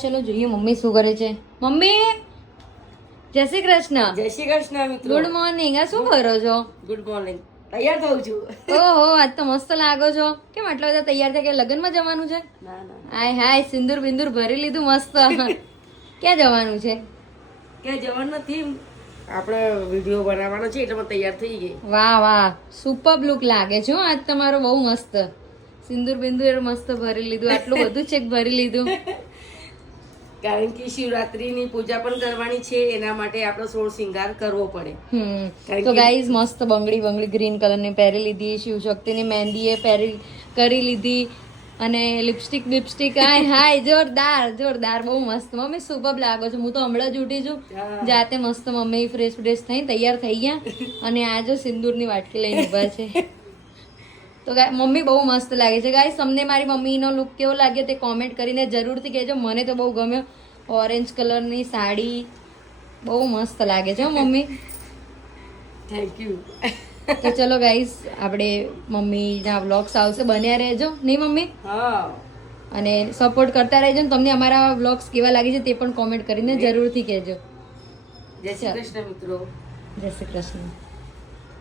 ચલો જોઈએ મમ્મી શું કરે છે. મમ્મી જય શ્રી કૃષ્ણ. જય શ્રી કૃષ્ણ મિત્રો. Good morning. આ શું કરો છો? Good morning. તૈયાર થઉં છું. ઓહો આજ તો મસ્ત લાગો છો. કેમ આટલા બધા તૈયાર થયા? કે લગ્નમાં જવાનું છે? ના ના હાય હાય સિંદૂર બિંદૂર ભરી લીધું મસ્ત. ક્યાં જવાનું છે? ક્યાં જવાનું નથી, આપણે વિડીયો બનાવવાનો છે એટલે તૈયાર થઈ ગઈ. વાહ વાહ સુપર લુક લાગે છે હો આજ તમારો. બહુ મસ્ત સિંદૂર બિંદૂર મસ્ત ભરી લીધું. આટલું બધું ચેક ભરી લીધું. કારણ કે શિવરાત્રીની પૂજા પણ કરવાની છે, એના માટે આપણો સોળ શિંગાર કરવો પડે. તો ગાઈઝ મસ્ત બંગડી ગ્રીન કલર ની પહેરી લીધી. શિવ શક્તિ ની મહેંદી એ કરી લીધી. અને લિપસ્ટિક હાય જોરદાર બહુ મસ્ત. મમ્મી સુપર લાગો છો. હું તો હમણાં જ ઉઠી છું જાતે. મસ્ત મમ્મી ફ્રેશ થઈ તૈયાર થઈ ગયા. અને આ જો સિંદૂરની વાટકી લઈને ઉભા છે. તો મમ્મી બહુ મસ્ત લાગે છે. ગાઈસ તમને મારી મમ્મીનો લુક કેવો લાગ્યો તે કોમેન્ટ કરીને જરૂરથી કહેજો. મને તો બહુ ગમ્યો. ઓરેન્જ કલરની સાડી બહુ મસ્ત લાગે છે મમ્મી. Thank you. તો ચલો ગાઈસ આપણે મમ્મીના વ્લોગ્સ આવશે, બન્યા રહેજો નહીં મમ્મી? હા. અને સપોર્ટ કરતા રહેજો. ને તમને અમારા વ્લોગ્સ કેવા લાગે છે તે પણ કોમેન્ટ કરીને જરૂરથી કહેજો. જય શ્રી કૃષ્ણ મિત્રો. જય શ્રી કૃષ્ણ.